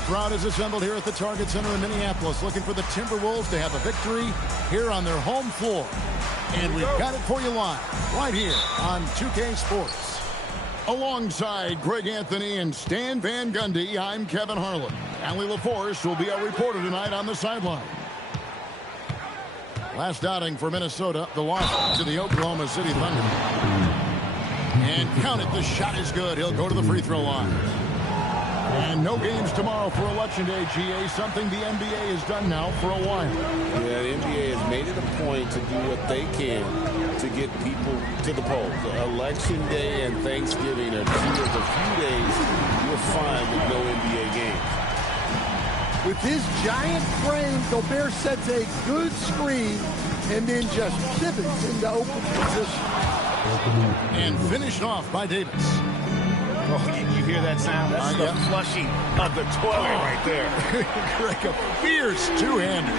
The crowd is assembled here at the Target Center in Minneapolis, looking for the Timberwolves to have a victory here on their home floor. And we've got it for you live, right here on 2K Sports. Alongside Greg Anthony and Stan Van Gundy, I'm Kevin Harlan. Allie LaForce will be our reporter tonight on the sideline. Last outing for Minnesota, the loss to the Oklahoma City Thunder. And count it, the shot is good. He'll go to the free throw line. And no games tomorrow for Election Day, GA, something the NBA has done now for a while. Yeah, the NBA has made it a point to do what they can to get people to the polls. Election Day and Thanksgiving are two of the few days you'll find with no NBA games. With his giant frame, Gobert sets a good screen and then just pivots into open position. And finished off by Davis. Oh, you hear that sound? That's the flushing of the toilet right there. Greg, a fierce two-hander.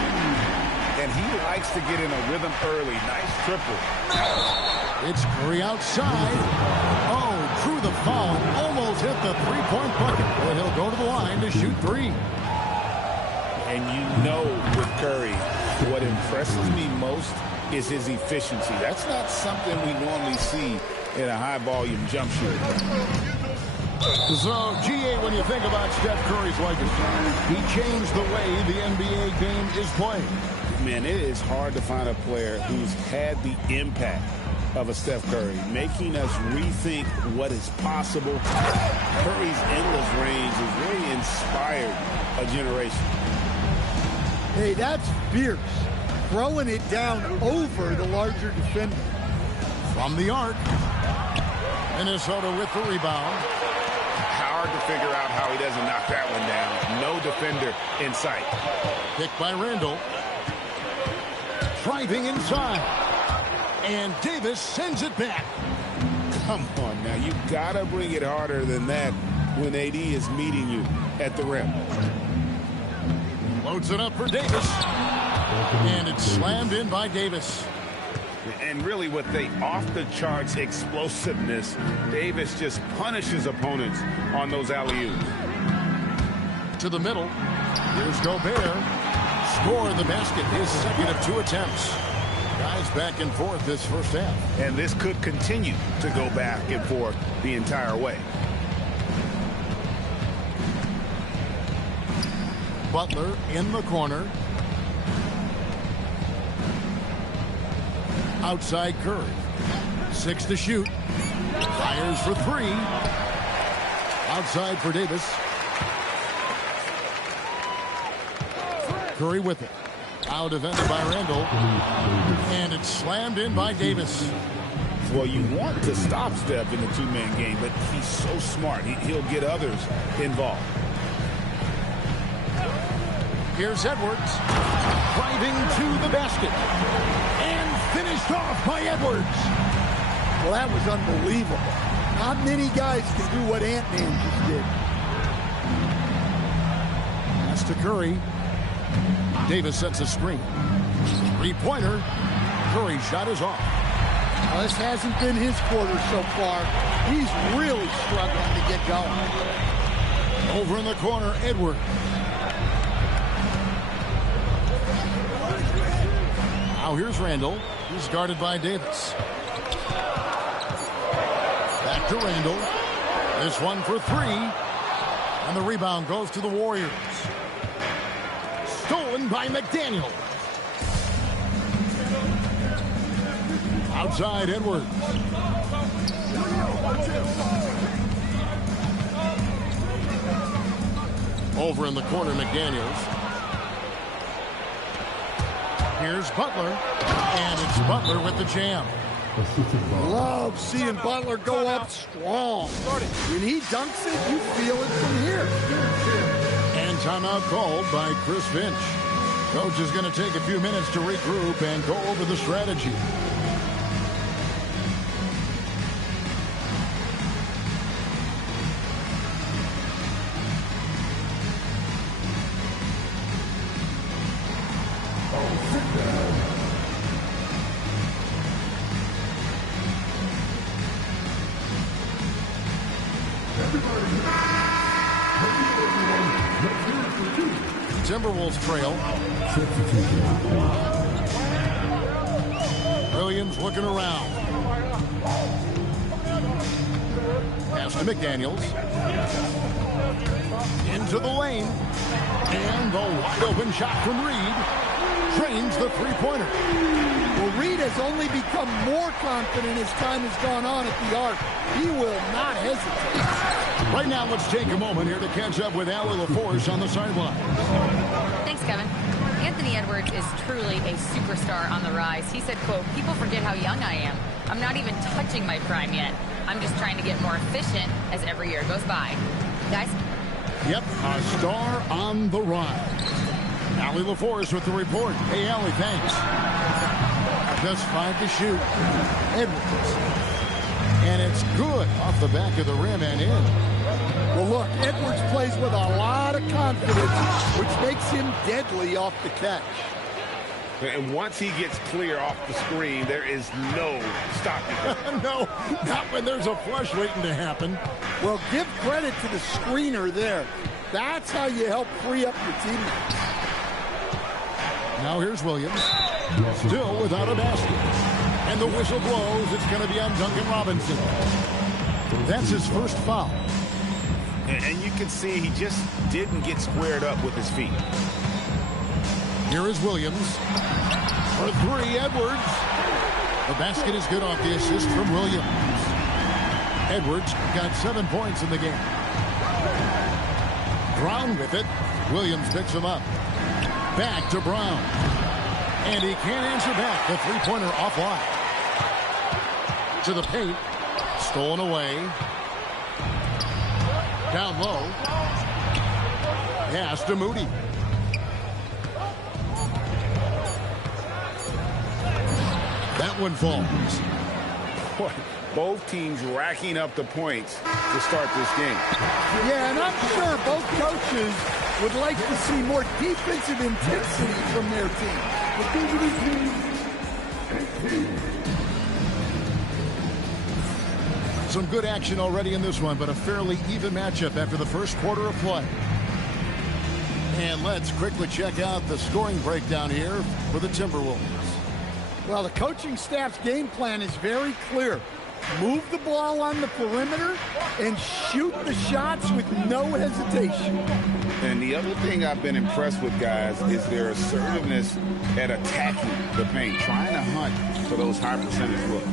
And he likes to get in a rhythm early. Nice triple. It's Curry outside. Oh, drew the foul. Almost hit the three-point bucket. But he'll go to the line to shoot three. And you know with Curry, what impresses me most is his efficiency. That's not something we normally see in a high-volume jump shooter. So, GA, when you think about Steph Curry's legacy, he changed the way the NBA game is played. Man, it is hard to find a player who's had the impact of a Steph Curry, making us rethink what is possible. Curry's endless range has really inspired a generation. Hey, that's fierce. Throwing it down over the larger defender. From the arc, Minnesota with the rebound. Hard to figure out how he doesn't knock that one down. No defender in sight. Picked by Randall. Driving inside. And Davis sends it back. Come on now, you gotta bring it harder than that when AD is meeting you at the rim. Loads it up for Davis. And it's slammed in by Davis. And really with the off-the-charts explosiveness, Davis just punishes opponents on those alley-oops. To the middle. Here's Gobert. Scored the basket, his second of two attempts. Guys back and forth this first half. And this could continue to go back and forth the entire way. Butler in the corner. Outside Curry. 6 to shoot. Fires for 3. Outside for Davis. Curry with it. Out defended by Randall. And it's slammed in by Davis. Well, you want to stop Steph in the two-man game, but he's so smart. He'll get others involved. Here's Edwards. Driving to the basket. And finished off by Edwards. Well, that was unbelievable. Not many guys can do what Ant-Man just did. Pass to Curry. Davis sets a screen. Three-pointer. Curry shot is off. Well, this hasn't been his quarter so far. He's really struggling to get going. Over in the corner, Edwards. Now here's Randall. He's guarded by Davis. Back to Randall. This one for 3. And the rebound goes to the Warriors. Stolen by McDaniel. Outside Edwards. Over in the corner, McDaniels. Here's Butler, and it's Butler with the jam. Love seeing Butler go up strong. When he dunks it, you feel it from here. And timeout called by Chris Finch. Coach is going to take a few minutes to regroup and go over the strategy. Let's Timberwolves trail. Williams looking around. Pass to McDaniels. Into the lane. And the wide open shot from Reed. Drains the three-pointer. Well, Reed has only become more confident as time has gone on at the arc. He will not hesitate. Right now, let's take a moment here to catch up with Allie LaForce on the sideline. Thanks, Kevin. Anthony Edwards is truly a superstar on the rise. He said, quote, "People forget how young I am. I'm not even touching my prime yet. I'm just trying to get more efficient as every year goes by." Guys? Yep, a star on the rise. Allie LaForce with the report. Hey, Allie, thanks. Just 5 to shoot. Edwards. And it's good off the back of the rim and in. Well, look, Edwards plays with a lot of confidence, which makes him deadly off the catch. And once he gets clear off the screen, there is no stopping him. No, not when there's a flush waiting to happen. Well, give credit to the screener there. That's how you help free up your teammates. Now here's Williams. Still without a basket. And the whistle blows. It's going to be on Duncan Robinson. That's his first foul. And you can see he just didn't get squared up with his feet. Here is Williams. For three, Edwards. The basket is good off the assist from Williams. Edwards got 7 points in the game. Brown with it. Williams picks him up. Back to Brown. And he can't answer back. The three-pointer offline. To the paint. Stolen away. Down low. Pass to Moody. That one falls. Boy, both teams racking up the points to start this game. Yeah, and I'm sure both coaches would like to see more defensive intensity from their team. Some good action already in this one, but a fairly even matchup after the first quarter of play. And let's quickly check out the scoring breakdown here for the Timberwolves. Well, the coaching staff's game plan is very clear. Move the ball on the perimeter and shoot the shots with no hesitation. And the other thing I've been impressed with, guys, is their assertiveness at attacking the paint, trying to hunt for those high percentage looks.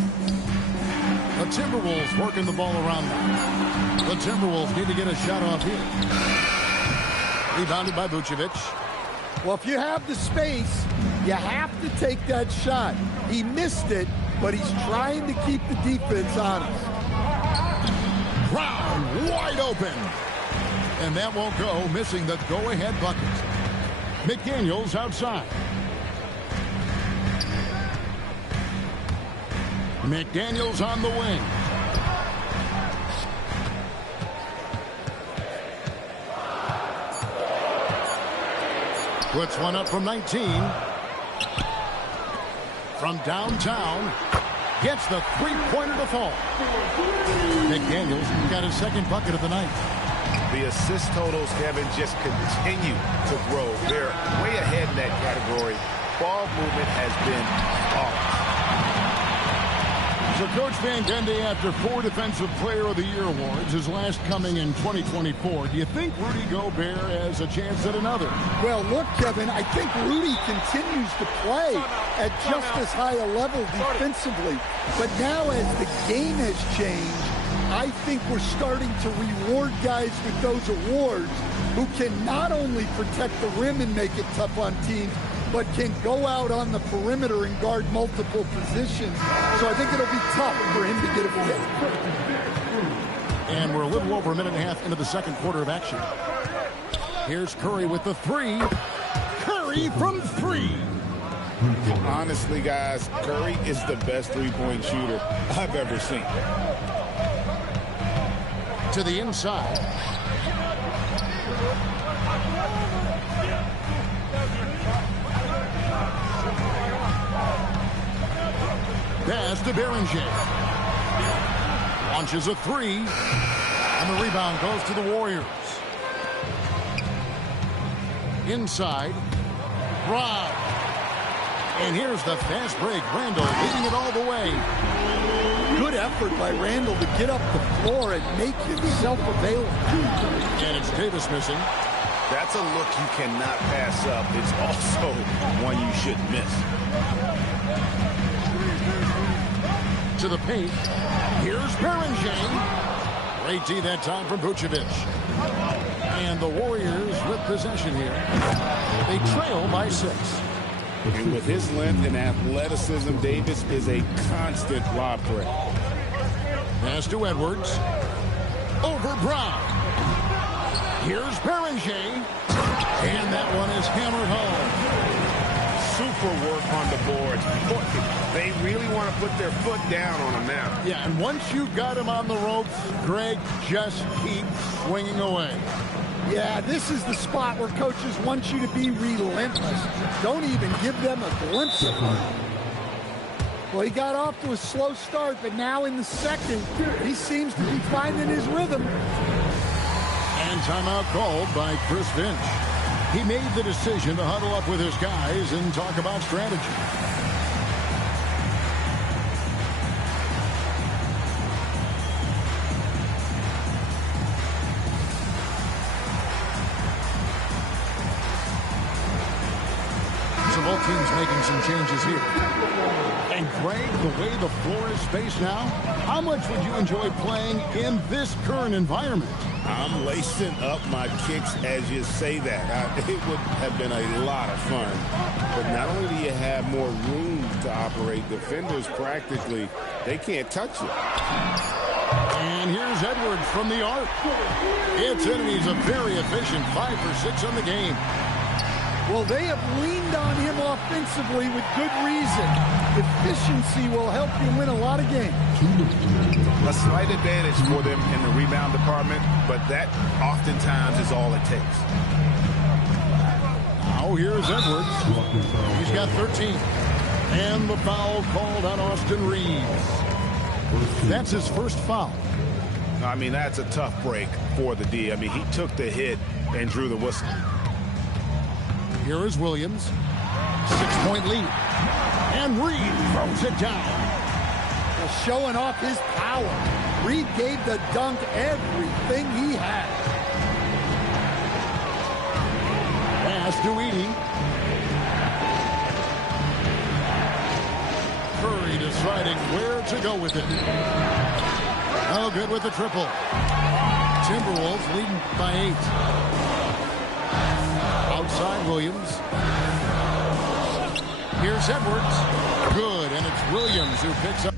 The Timberwolves working the ball around them. The Timberwolves need to get a shot off here. Rebounded by Vucevic. Well, if you have the space, you have to take that shot. He missed it, but he's trying to keep the defense honest. Brown wide open. And that won't go, missing the go-ahead bucket. McDaniels outside. McDaniels on the wing. Puts one up from 19. From downtown. Gets the three-pointer to fall. McDaniels got his second bucket of the night. The assist totals, Kevin, just continue to grow. They're way ahead in that category. Ball movement has been flawless. So Coach Van Gundy, after 4 Defensive Player of the Year awards, his last coming in 2024, do you think Rudy Gobert has a chance at another? Well, look, Kevin, I think Rudy continues to play at just as high a level defensively. But now as the game has changed, I think we're starting to reward guys with those awards who can not only protect the rim and make it tough on teams, but can go out on the perimeter and guard multiple positions. So I think it'll be tough for him to get a pick. And we're a little over a minute and a half into the second quarter of action. Here's Curry with the three. Curry from 3. Honestly, guys, Curry is the best three-point shooter I've ever seen. To the inside. Pass to Behringer. Launches a 3. And the rebound goes to the Warriors. Inside. Brown. And here's the fast break. Randall leading it all the way. Good effort by Randall to get up the floor and make himself available. And it's Davis missing. That's a look you cannot pass up. It's also one you shouldn't miss. To the paint. Here's Berenger. Great D that time from Vucevic. And the Warriors with possession here. They trail by 6. And with his length and athleticism, Davis is a constant lob threat. Pass to Edwards. Over Brown. Here's Berenger. And that one is hammered home. Super work on the boards. They really want to put their foot down on him now. Yeah, and once you've got him on the ropes, Greg, just keep swinging away. Yeah, this is the spot where coaches want you to be relentless. Don't even give them a glimpse of it. Well, he got off to a slow start, but now in the second, he seems to be finding his rhythm. And timeout called by Chris Finch. He made the decision to huddle up with his guys and talk about strategy. So both teams making some changes here. And Greg, the way the floor is spaced now, how much would you enjoy playing in this current environment? I'm lacing up my kicks as you say that. It would have been a lot of fun. But not only do you have more room to operate, defenders practically, they can't touch it. And here's Edwards from the arc. It's in, and he's a very efficient 5 for 6 on the game. Well, they have leaned on him offensively with good reason. Efficiency will help you win a lot of games. A slight advantage for them in the rebound department, but that oftentimes is all it takes. Now here's Edwards. He's got 13. And the foul called on Austin Reeves. That's his first foul. I mean, that's a tough break for the D. I mean, he took the hit and drew the whistle. Here is Williams. 6-point lead. And Reed throws it down. Well, showing off his power. Reed gave the dunk everything he had. Pass to Edey. Curry deciding where to go with it. Oh, good with the triple. Timberwolves leading by 8. Outside Williams. Here's Edwards. Good, and it's Williams who picks up.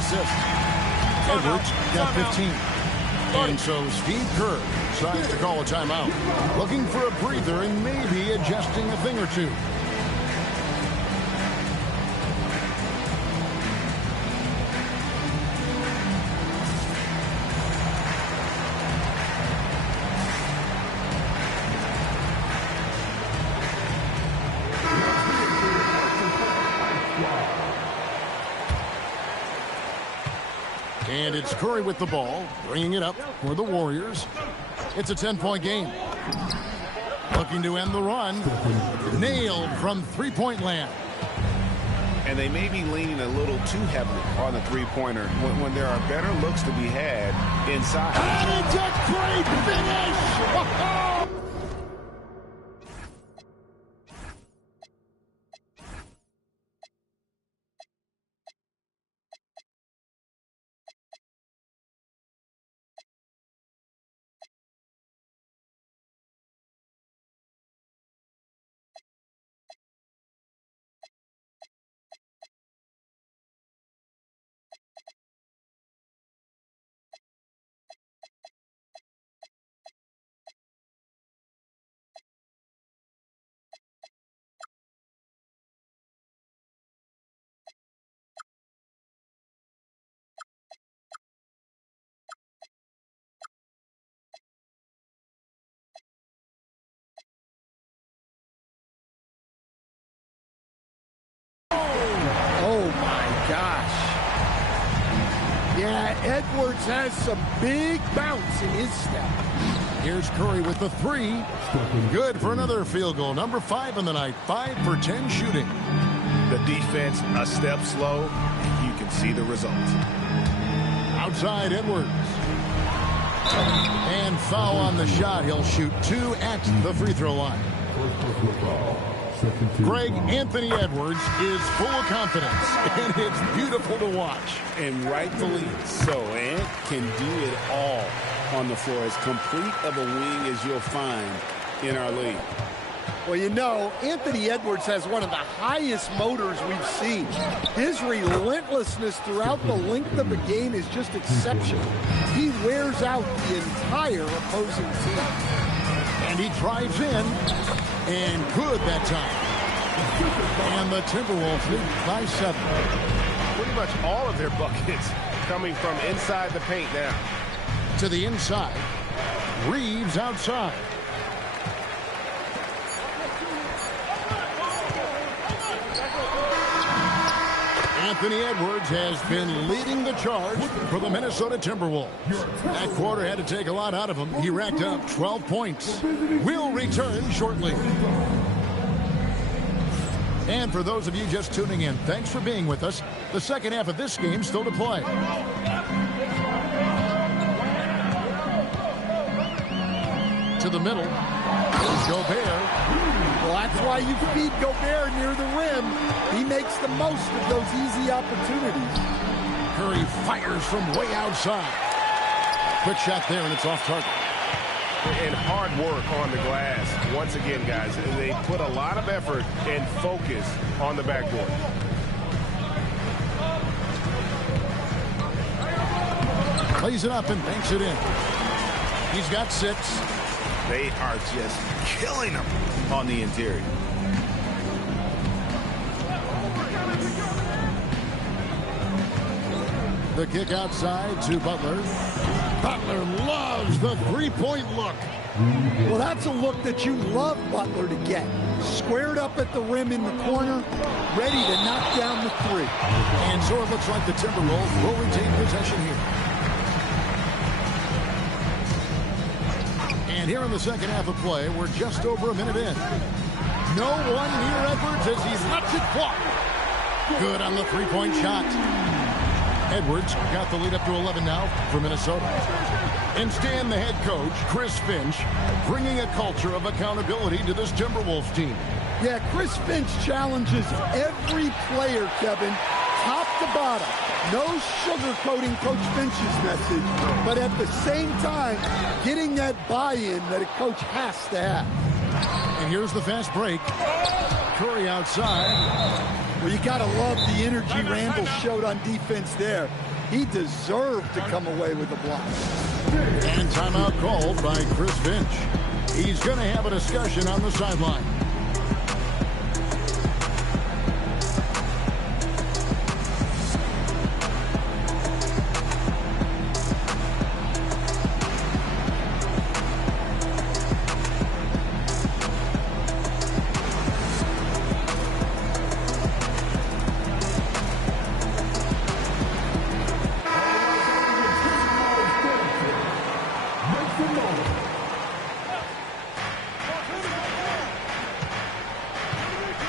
assist. Edwards got 15. And so Steve Kerr decides to call a timeout. Looking for a breather and maybe adjusting a thing or two. And it's Curry with the ball, bringing it up for the Warriors. It's a 10-point game. Looking to end the run. Nailed from three-point land. And they may be leaning a little too heavily on the three-pointer when there are better looks to be had inside. And it's a great finish! Yeah, Edwards has some big bounce in his step. Here's Curry with the three. Good for another field goal. Number 5 in the night. 5 for 10 shooting. The defense a step slow. You can see the result. Outside Edwards. And foul on the shot. He'll shoot 2 at the free throw line. Greg, Anthony Edwards is full of confidence, and it's beautiful to watch. And rightfully so. Ant can do it all on the floor. As complete of a wing as you'll find in our league. Well, you know, Anthony Edwards has one of the highest motors we've seen. His relentlessness throughout the length of the game is just exceptional. He wears out the entire opposing team. And he drives in, and good that time. And the Timberwolves lead by 7. Pretty much all of their buckets coming from inside the paint now. To the inside. Reeves outside. Anthony Edwards has been leading the charge for the Minnesota Timberwolves. That quarter had to take a lot out of him. He racked up 12 points. We'll return shortly. And for those of you just tuning in, thanks for being with us. The second half of this game still to play. To the middle. Here's Gobert. Well, that's why you feed Gobert near the rim. He makes the most of those easy opportunities. Curry fires from way outside. Quick shot there, and it's off target. And hard work on the glass. Once again, guys, they put a lot of effort and focus on the backboard. Plays it up and banks it in. He's got 6. They are just killing them on the interior. The kick outside to Butler. Butler loves the three-point look. Well, that's a look that you love Butler to get. Squared up at the rim in the corner, ready to knock down the 3. And so it looks like the Timberwolves will retain possession here. And here in the second half of play, we're just over a minute in. No one near Edwards as he lets it fly. Good on the three-point shot. Edwards got the lead up to 11 now for Minnesota. And Stan, the head coach, Chris Finch, bringing a culture of accountability to this Timberwolves team. Yeah, Chris Finch challenges every player, Kevin, top to bottom. No sugarcoating Coach Finch's message, but at the same time, getting that buy-in that a coach has to have. And here's the fast break. Curry outside. Well, you got to love the energy Randall showed on defense there. He deserved to come away with a block. And timeout called by Chris Finch. He's going to have a discussion on the sideline.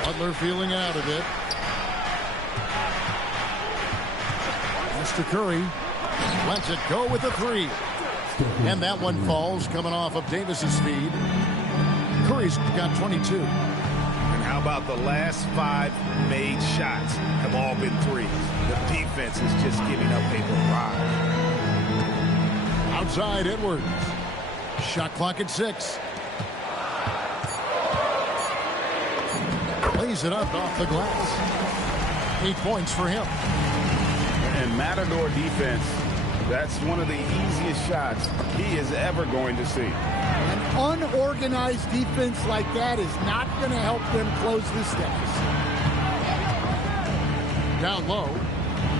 Butler feeling out of it. Mr. Curry lets it go with a three. And that one falls coming off of Davis's feed. Curry's got 22. And how about the last 5 made shots have all been threes? The defense is just giving up a barrage. Outside Edwards. Shot clock at 6. Lays it up off the glass. 8 points for him. And Matador defense, that's one of the easiest shots he is ever going to see. An unorganized defense like that is not going to help them close this deficit. Down low.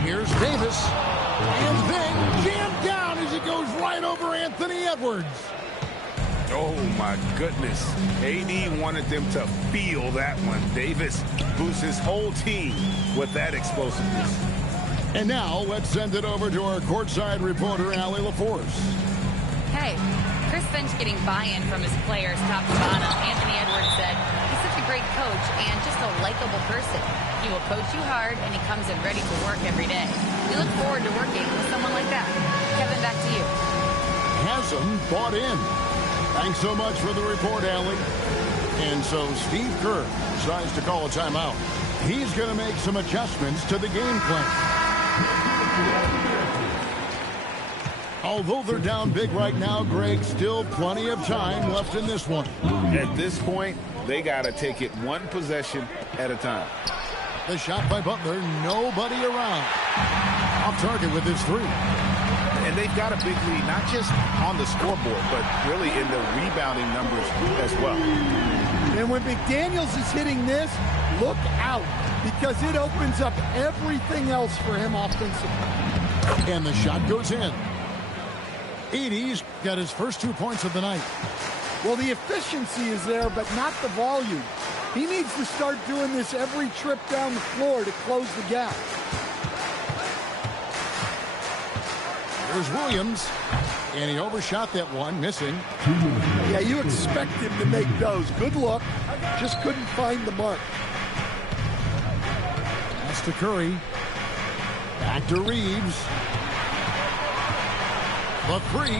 Here's Davis. And then jammed down as it goes right over Anthony Edwards. Oh, my goodness. AD wanted them to feel that one. Davis boosts his whole team with that explosiveness. And now let's send it over to our courtside reporter, Allie LaForce. Hey, Chris Finch getting buy-in from his players top to bottom. Anthony Edwards said he's such a great coach and just a likable person. He will coach you hard, and he comes in ready to work every day. We look forward to working with someone like that. Kevin, back to you. Hasn't bought in. Thanks so much for the report, Allie. And so Steve Kerr decides to call a timeout. He's going to make some adjustments to the game plan. Although they're down big right now, Greg, still plenty of time left in this one. At this point, they got to take it one possession at a time. The shot by Butler, nobody around. Off target with his three. And they've got a big lead, not just on the scoreboard, but really in the rebounding numbers as well. And when McDaniels is hitting this, look out, because it opens up everything else for him offensively. And the shot goes in. Edey's got his first 2 points of the night. Well, the efficiency is there, but not the volume. He needs to start doing this every trip down the floor to close the gap. There's Williams, and he overshot that one, missing. Yeah, you expect him to make those. Good look, just couldn't find the mark. That's to Curry. Back to Reeves. The three.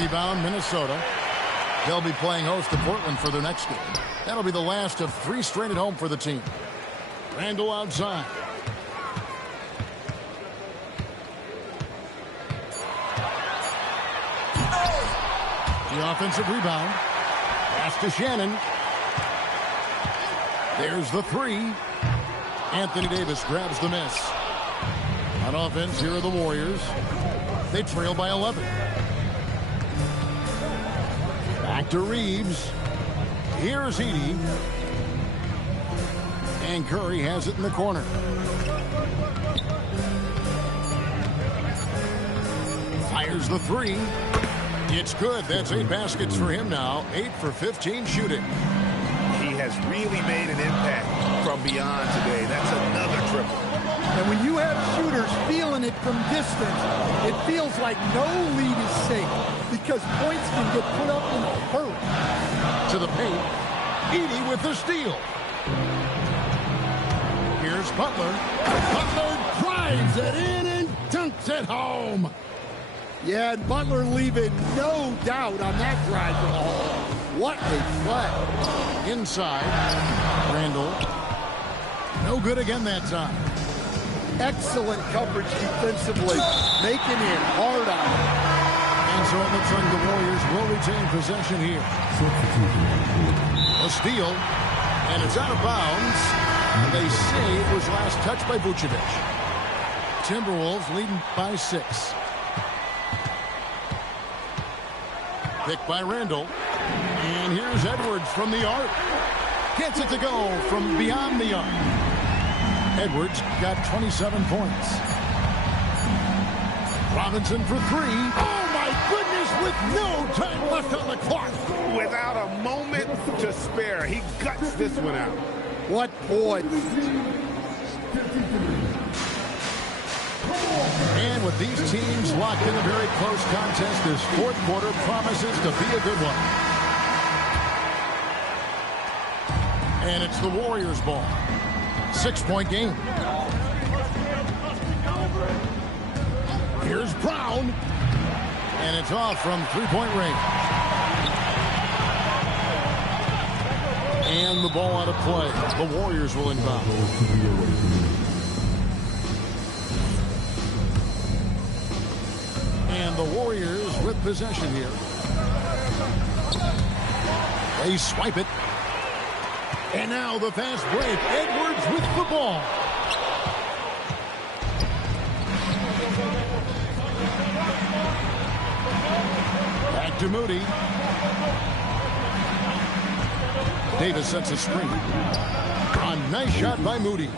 Rebound, Minnesota. They'll be playing host to Portland for their next game. That'll be the last of 3 straight at home for the team. Randall outside. The offensive rebound. Pass to Shannon. There's the three. Anthony Davis grabs the miss. On offense, here are the Warriors. They trail by 11. Back to Reeves. Here's Edey. And Curry has it in the corner. Fires the three. It's good. That's 8 baskets for him now. 8 for 15 shooting. He has really made an impact from beyond today. That's another triple. And when you have shooters feeling it from distance, it feels like no lead is safe because points can get put up in a hurry. To the paint. Edey with the steal. Here's Butler. Butler drives it in and dunks it home. Yeah, and Butler leaving no doubt on that drive to the hole. What a play. Inside. Randall. No good again that time. Excellent coverage defensively. Making it hard on him. And so it looks like the Warriors will retain possession here. A steal. And it's out of bounds. And they say it was last touched by Vucevic. Timberwolves leading by 6. Picked by Randall. And here's Edwards from the arc. Gets it to go from beyond the arc. Edwards got 27 points. Robinson for 3. Oh, my goodness, with no time left on the clock. Without a moment to spare, he guts this one out. What poise. And with these teams locked in a very close contest, this fourth quarter promises to be a good one. And it's the Warriors' ball. 6-point game. Here's Brown. And it's off from three-point range. And the ball out of play. The Warriors will inbound. And the Warriors with possession here. They swipe it. And now the fast break. Edwards with the ball. Back to Moody. Davis sets a screen. A nice shot by Moody.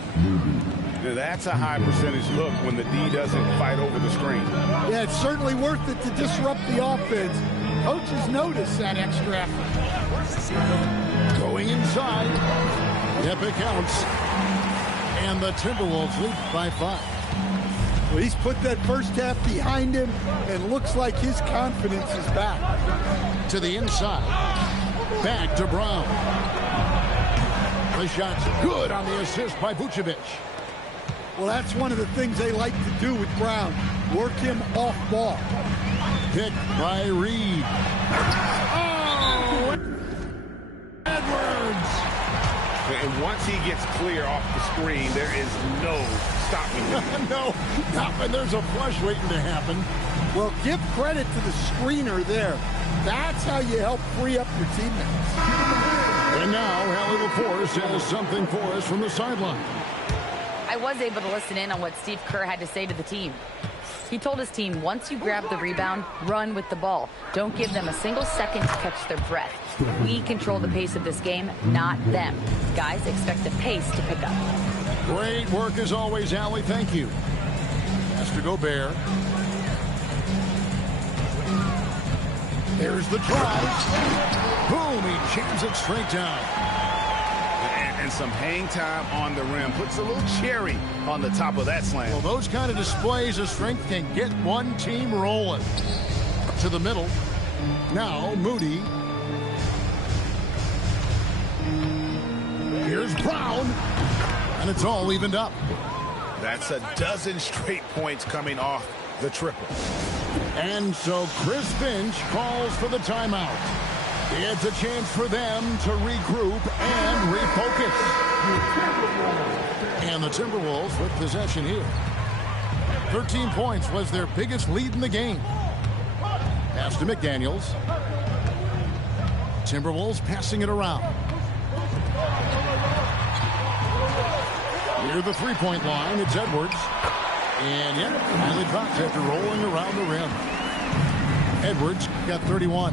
That's a high percentage look when the D doesn't fight over the screen. Yeah, it's certainly worth it to disrupt the offense. Coaches notice that extra effort. Going inside. Yep, it counts. And the Timberwolves lead by 5. Well, he's put that first half behind him and looks like his confidence is back. To the inside. Back to Brown. The shot's good on the assist by Vucevic. Well, that's one of the things they like to do with Brown. Work him off ball. Picked by Reed. Oh! Edwards! And once he gets clear off the screen, there is no stopping him. No, not when there's a flush waiting to happen. Well, give credit to the screener there. That's how you help free up your teammates. And now, Hallie LaForce has something for us from the sideline. I was able to listen in on what Steve Kerr had to say to the team. He told his team, once you grab the rebound, run with the ball. Don't give them a single second to catch their breath. We control the pace of this game, not them. Guys, expect the pace to pick up. Great work as always, Allie. Thank you. Pass to Gobert. There's the drive. Boom, he jams it straight down. And some hang time on the rim. Puts a little cherry on the top of that slam. Well, those kind of displays of strength can get one team rolling. To the middle. Now, Moody. Here's Brown. And it's all evened up. That's a dozen straight points coming off the triple. And so Chris Finch calls for the timeout. It's a chance for them to regroup and refocus. And the Timberwolves with possession here. 13 points was their biggest lead in the game. Pass to McDaniels. Timberwolves passing it around. Near the three-point line, it's Edwards. And yeah, finally drops after rolling around the rim. Edwards got 31.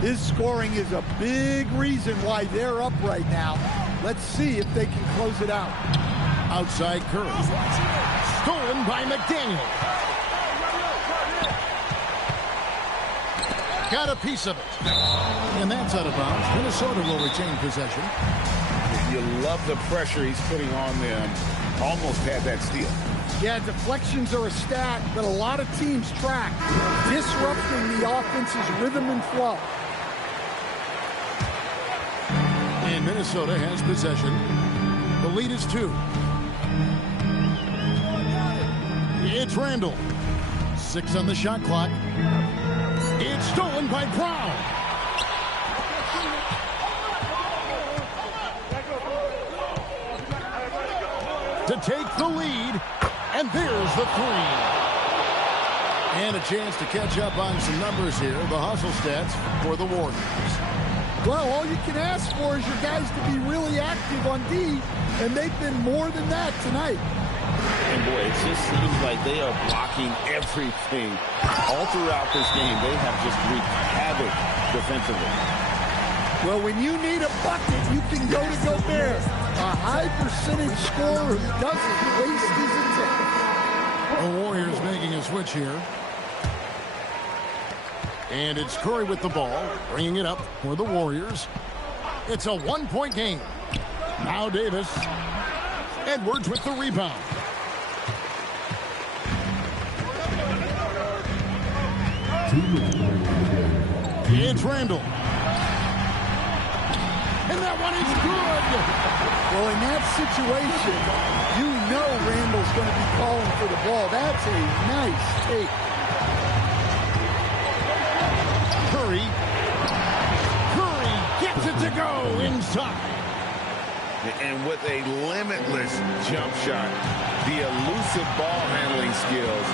His scoring is a big reason why they're up right now. Let's see if they can close it out. Outside Curry. Stolen by McDaniel. Got a piece of it. And that's out of bounds. Minnesota will retain possession. You love the pressure he's putting on them. Almost had that steal. Yeah, deflections are a stat that a lot of teams track, disrupting the offense's rhythm and flow. And Minnesota has possession. The lead is 2. It's Randall. 6 on the shot clock. It's stolen by Brown. To take the lead. And there's the 3. And a chance to catch up on some numbers here. The hustle stats for the Warriors. Well, all you can ask for is your guys to be really active on D and they've been more than that tonight. And boy, it just seems like they are blocking everything. All throughout this game, they have just wreaked havoc defensively. Well, when you need a bucket, you can go to Gobert. A high percentage scorer who doesn't waste his attempt. The Warriors making a switch here. And it's Curry with the ball, bringing it up for the Warriors. It's a one-point game. Now Davis. Edwards with the rebound. It's Randall. And that one is good. Well, in that situation, you know Randall's going to be calling for the ball. That's a nice take. Curry. Curry gets it to go inside. And with a limitless jump shot, the elusive ball handling skills,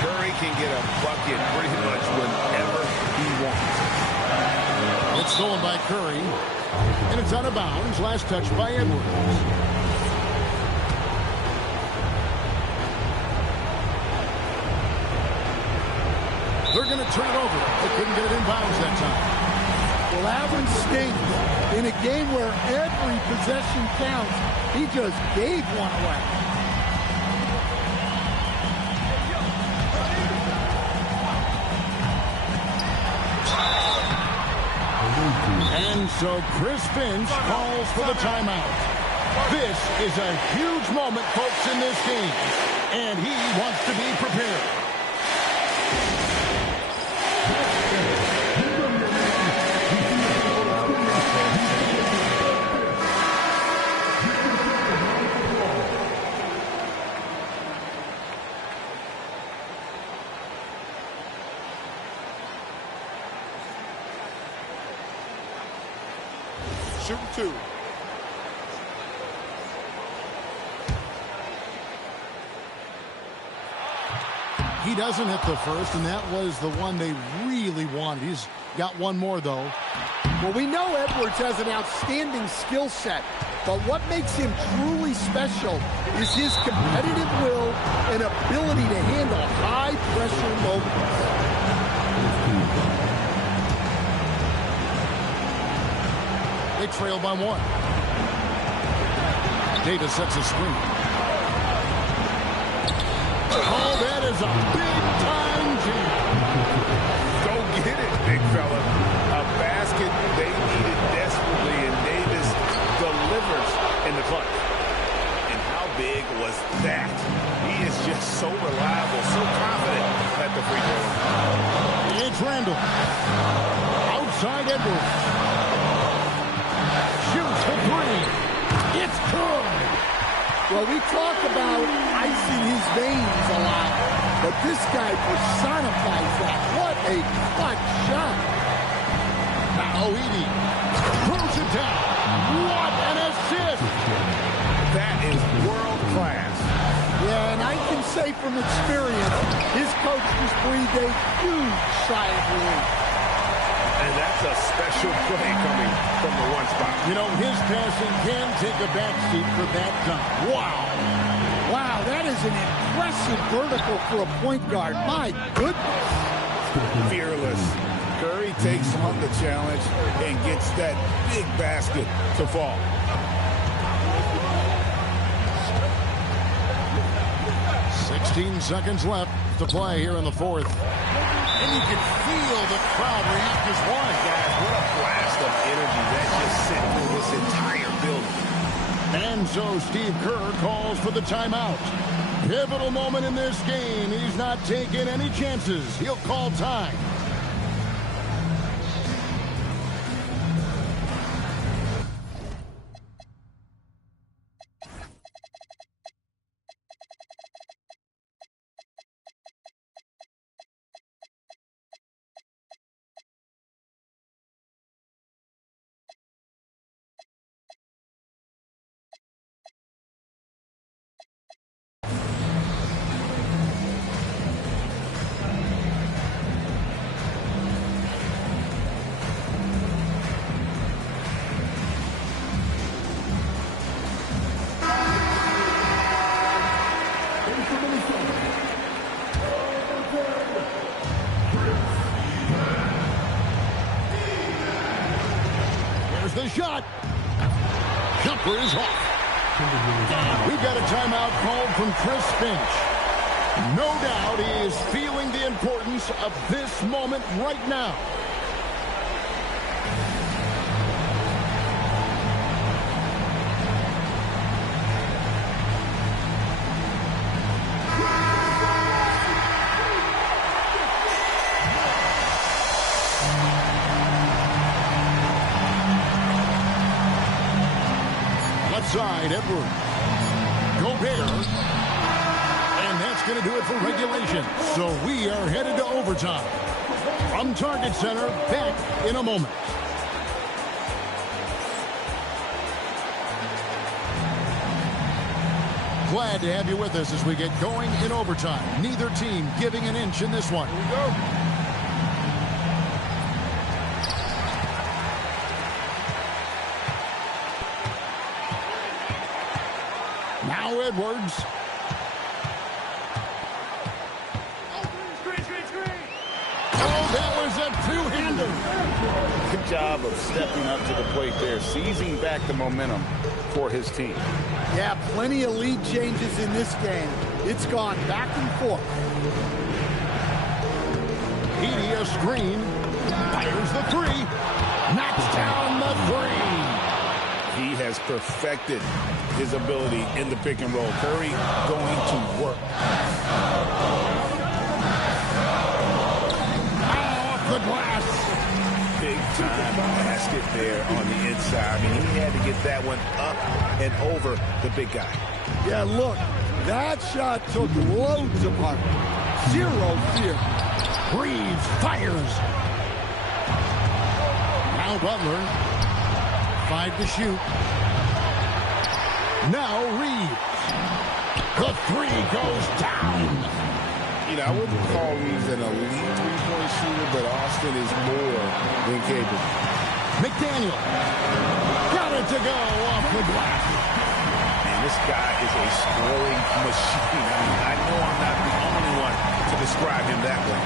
Curry can get a bucket pretty much whenever he wants. It's stolen by Curry. And it's out of bounds. Last touch by Edwards. They're going to turn it over. They couldn't get it in bounds that time. Well, that one stinks. In a game where every possession counts, he just gave one away. And so Chris Finch calls for the timeout. This is a huge moment, folks, in this game. And he wants to be prepared. Shoot two. He doesn't hit the first, and that was the one they really wanted. He's got one more, though. Well, we know Edwards has an outstanding skill set, but what makes him truly special is his competitive will and ability to handle high-pressure moments. They trail by one. Davis sets a screen. Oh, that is a big-time jam. Go get it, big fella. A basket they needed desperately, and Davis delivers in the clutch. And how big was that? He is just so reliable, so confident at the free throw line. It's Randall. Outside Edwards. Shoots the three. It's good. Well, we talk about icing his veins a lot, but this guy personifies that. What a clutch shot. Now Edey throws it down. What an assist. That is world class. Yeah, and I can say from experience, his coach just breathed a huge sigh of relief. And that's a special play coming from the one spot. You know, his passing can take a backseat for that dunk. Wow. Wow, that is an impressive vertical for a point guard. My goodness. Fearless. Curry takes on the challenge and gets that big basket to fall. "16 seconds left to play here in the fourth. And you can feel the crowd react as one. Guys, what a blast of energy that just sent through this entire building. And so Steve Kerr calls for the timeout. Pivotal moment in this game. He's not taking any chances. He'll call time. jumper is off. And we've got a timeout called from Chris Finch. No doubt he is feeling the importance of this moment right now. Side, Edwards. Gobert. And that's going to do it for regulation. So we are headed to overtime. From Target Center, back in a moment. Glad to have you with us as we get going in overtime. Neither team giving an inch in this one. Here we go. Now Edwards. Oh, that was a two-hander. Good job of stepping up to the plate there, seizing back the momentum for his team. Yeah, plenty of lead changes in this game. It's gone back and forth. Edey, a screen. Fires the three. Knocks down the three. He has perfected his ability in the pick and roll. Curry going to work. Off the glass. Big time basket there on the inside. I mean, he had to get that one up and over the big guy. Yeah, look, that shot took loads apart. Zero fear. Reeves fires. Now Butler. 5 to shoot. Now Reeves. The three goes down. You know, I wouldn't call Reeves an elite three-point shooter, but Austin is more than capable. McDaniel. Got it to go off the glass. Man, this guy is a scoring machine. I mean, I know I'm not the only one to describe him that way.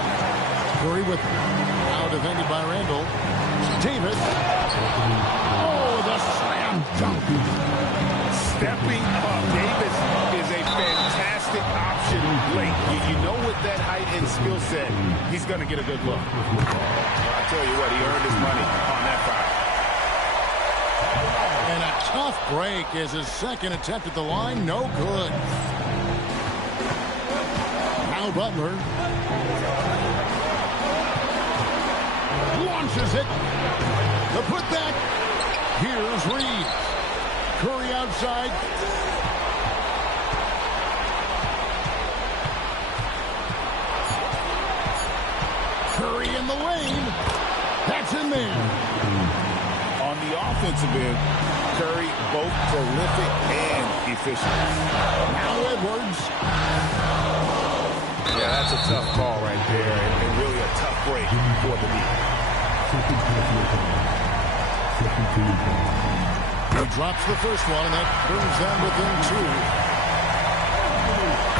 Curry with him. Now defended by Randall. Davis. Oh, the slam dunk. Stepping up. Davis is a fantastic option late. You know, with that height and skill set, he's going to get a good look. I tell you what, he earned his money on that foul. And a tough break as his second attempt at the line. No good. Now Butler. Launches it. The putback. Here's Reeves. Curry outside. Curry in the lane. That's in there. On the offensive end, Curry both prolific and efficient. Now Edwards. Yeah, that's a tough call right there, and really a tough break for the lead. He drops the first one, and that brings them within 2.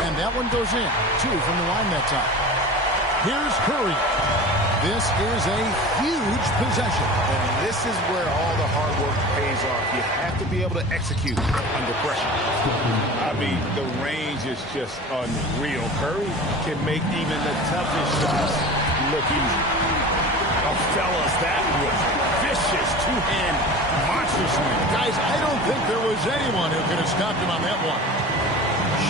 And that one goes in. 2 from the line that time. Here's Curry. This is a huge possession. And this is where all the hard work pays off. You have to be able to execute under pressure. I mean, the range is just unreal. Curry can make even the toughest shots look easy. Oh, fellas, that was vicious two-hand monster swing. Guys, I don't think there was anyone who could have stopped him on that one.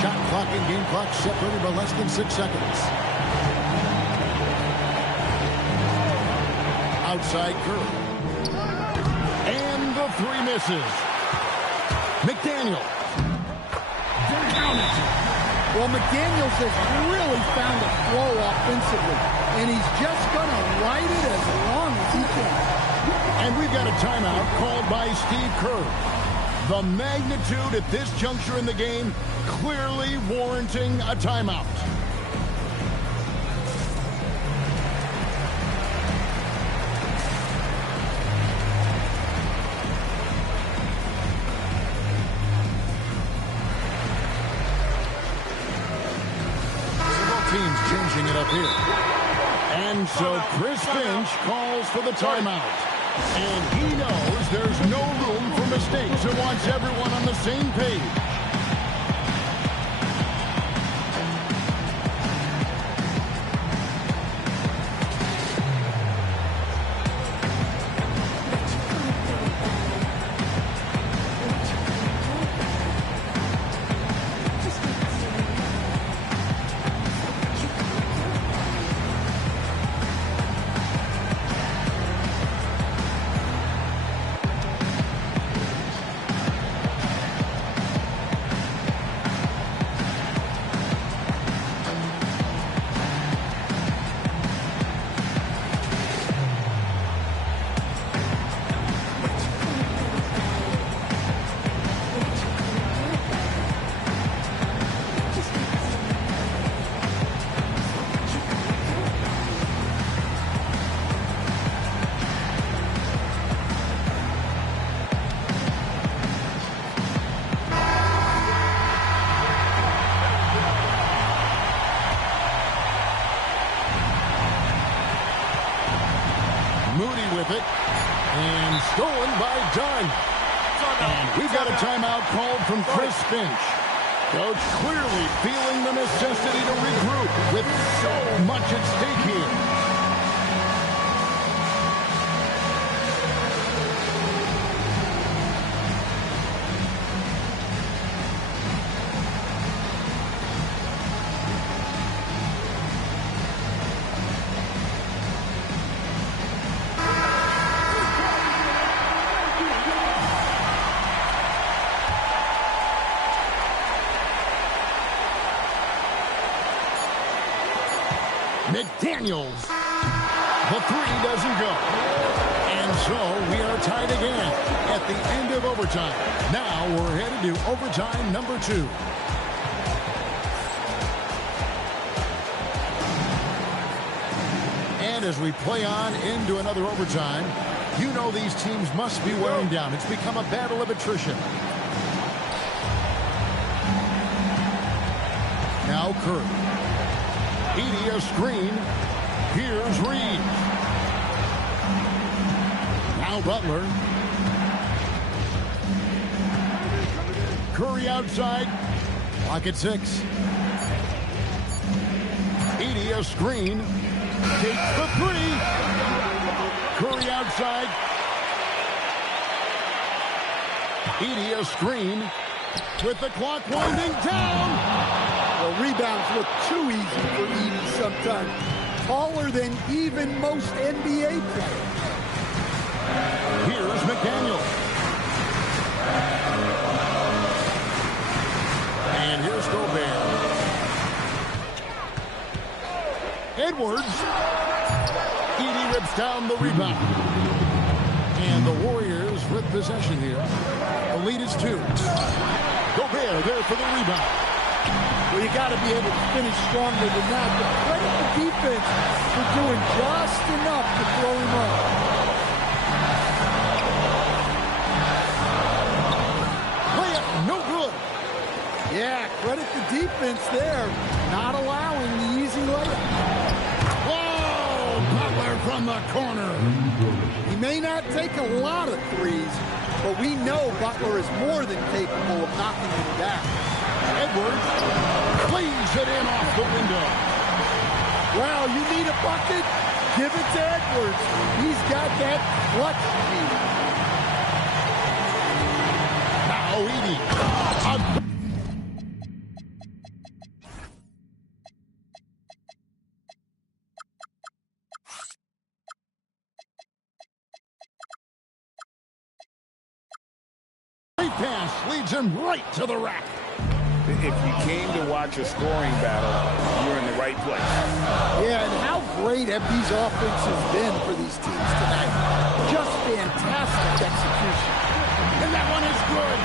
Shot clock and game clock separated by less than 6 seconds. Outside Curry. And the three misses. McDaniel. Down it. Well, McDaniels has really found a flow offensively, and he's just going to ride it as long as he can. And we've got a timeout called by Steve Kerr. The magnitude at this juncture in the game clearly warranting a timeout. Teams changing it up here. And so Chris Finch calls for the timeout. And he knows there's no room for mistakes and wants everyone on the same page. Moody with it. And stolen by Dunn. And we've got a timeout called from Chris Finch. Coach clearly feeling the necessity to regroup with so much at stake here. McDaniels. The three doesn't go. And so we are tied again at the end of overtime. Now we're headed to overtime number 2. And as we play on into another overtime, you know these teams must be wearing down. It's become a battle of attrition. Now Curry. Edey a screen. Here's Reed. Now Butler. Curry outside. Clock at 6. Edey a screen. Takes the 3. Curry outside. Edey a screen. With the clock winding down. Well, rebounds look too easy for Edey sometimes. Taller than even most NBA players. Here's McDaniels. And here's Gobert. Edwards. Edey rips down the rebound. And the Warriors with possession here. The lead is 2. Gobert there for the rebound. Well, you got to be able to finish stronger than that. But credit the defense for doing just enough to throw him off. Layup, no good. Yeah, credit the defense there, not allowing the easy layup. Whoa! Butler from the corner. He may not take a lot of threes, but we know Butler is more than capable of knocking him down. Edwards cleans it in off the window. Wow, you need a bucket? Give it to Edwards. He's got that clutch speed. Now Edey. Great pass leads him right to the rack. If you came to watch a scoring battle, you're in the right place. Yeah, and how great have these offenses been for these teams tonight? Just fantastic execution. And that one is good.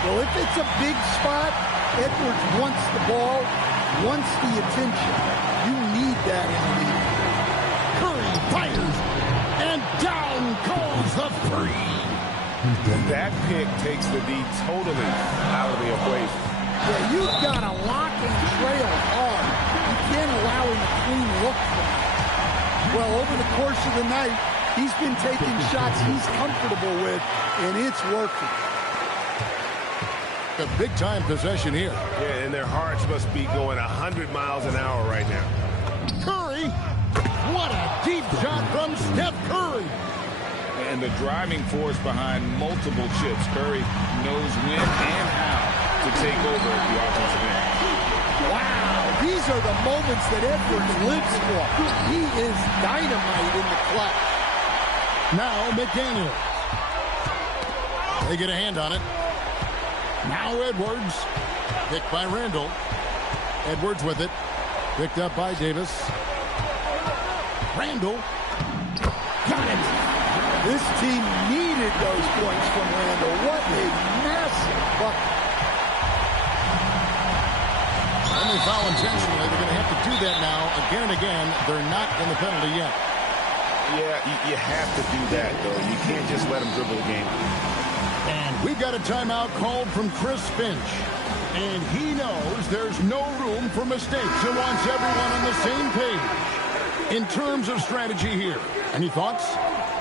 Well, if it's a big spot, Edwards wants the ball, wants the attention. You need that in the league. Curry fires, and down goes the 3. That pick takes the D totally out of the equation. Yeah, you've got to lock and trail hard. You can't allow him a clean look from it. Well, over the course of the night, He's been taking shots he's comfortable with, and it's working. A big-time possession here. Yeah, and their hearts must be going 100 miles an hour right now. Curry. What a deep shot from Steph Curry. And the driving force behind multiple chips. Curry knows when and how to take over at the offensive end. Wow, these are the moments that Edwards lives for. He is dynamite in the clutch. Now McDaniel. They get a hand on it. Now Edwards. Picked by Randall. Edwards with it. Picked up by Davis. Randall. Got it. This team needed those points from Randall. What a massive bucket. And they foul intentionally. They're going to have to do that now again and again. They're not in the penalty yet. Yeah, you have to do that, though. You can't just let them dribble the game. And we've got a timeout called from Chris Finch. And he knows there's no room for mistakes and wants everyone on the same page. In terms of strategy here, any thoughts?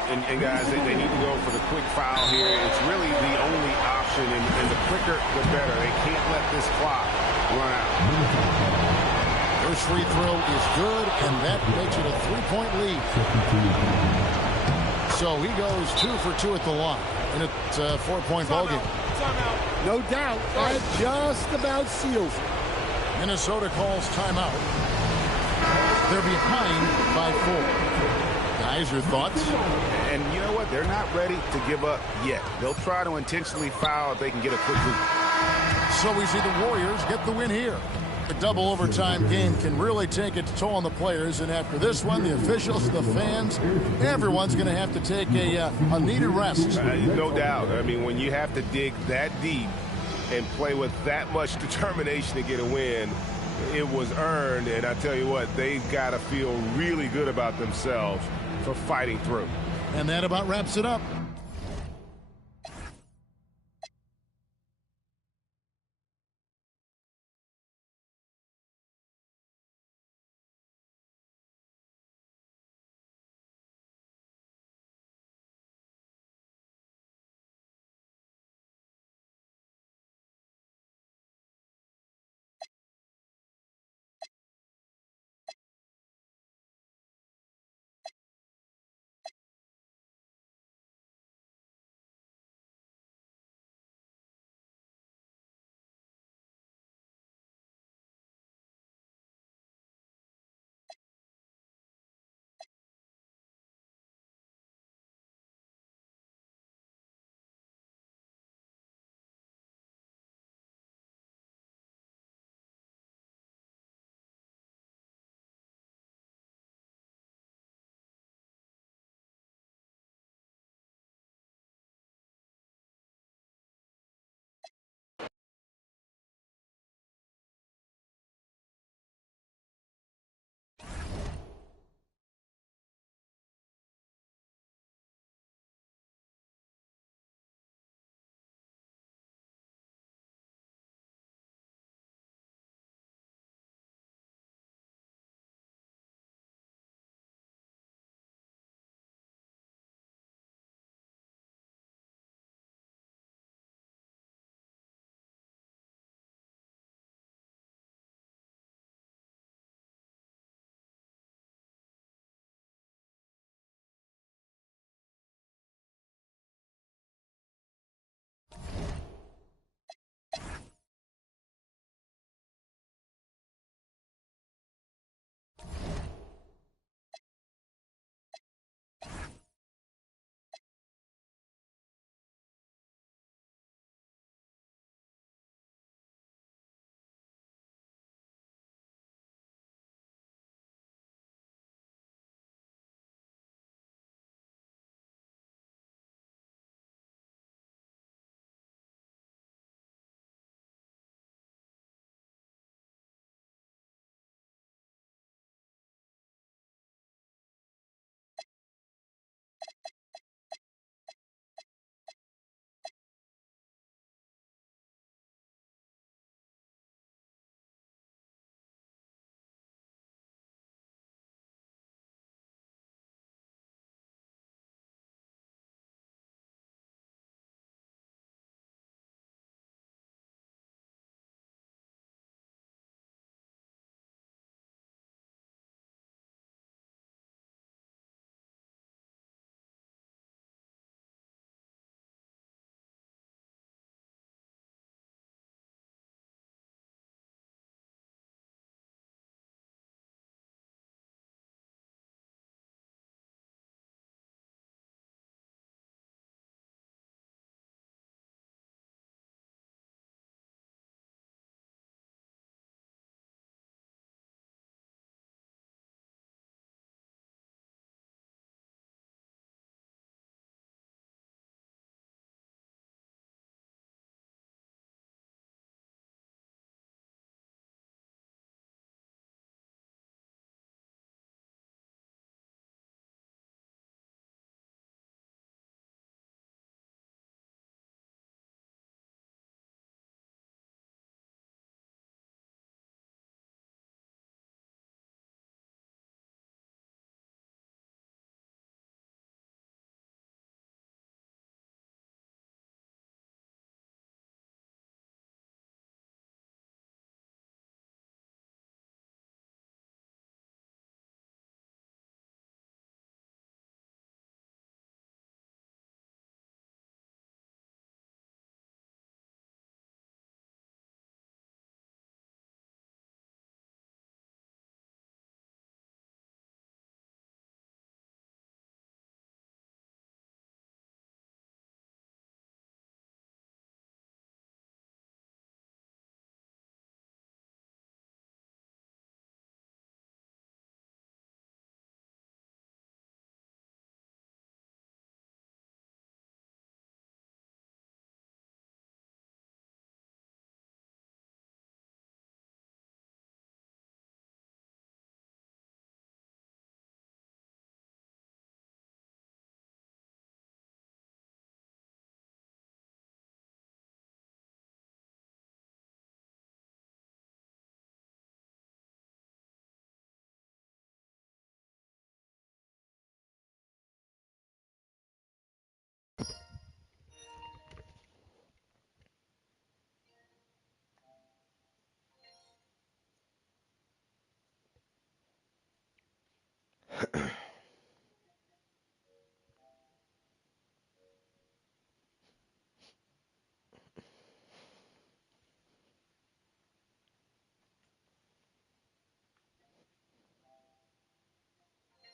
And guys, they need to go for the quick foul here. It's really the only option, and the quicker, the better. They can't let this clock run out. First free throw is good, and that makes it a 3-point lead. So he goes 2 for 2 at the line, and it's a 4-point ballgame. No doubt, that just about seals it. Minnesota calls timeout. They're behind by 4. Guys, your thoughts? And you know what? They're not ready to give up yet. They'll try to intentionally foul if they can get a quick lead. So we see the Warriors get the win here. A double overtime game can really take its toll on the players, and after this one, the officials, the fans, everyone's going to have to take a needed rest. No doubt. I mean, when you have to dig that deep and play with that much determination to get a win, it was earned, and I tell you what, they've got to feel really good about themselves for fighting through. And that about wraps it up.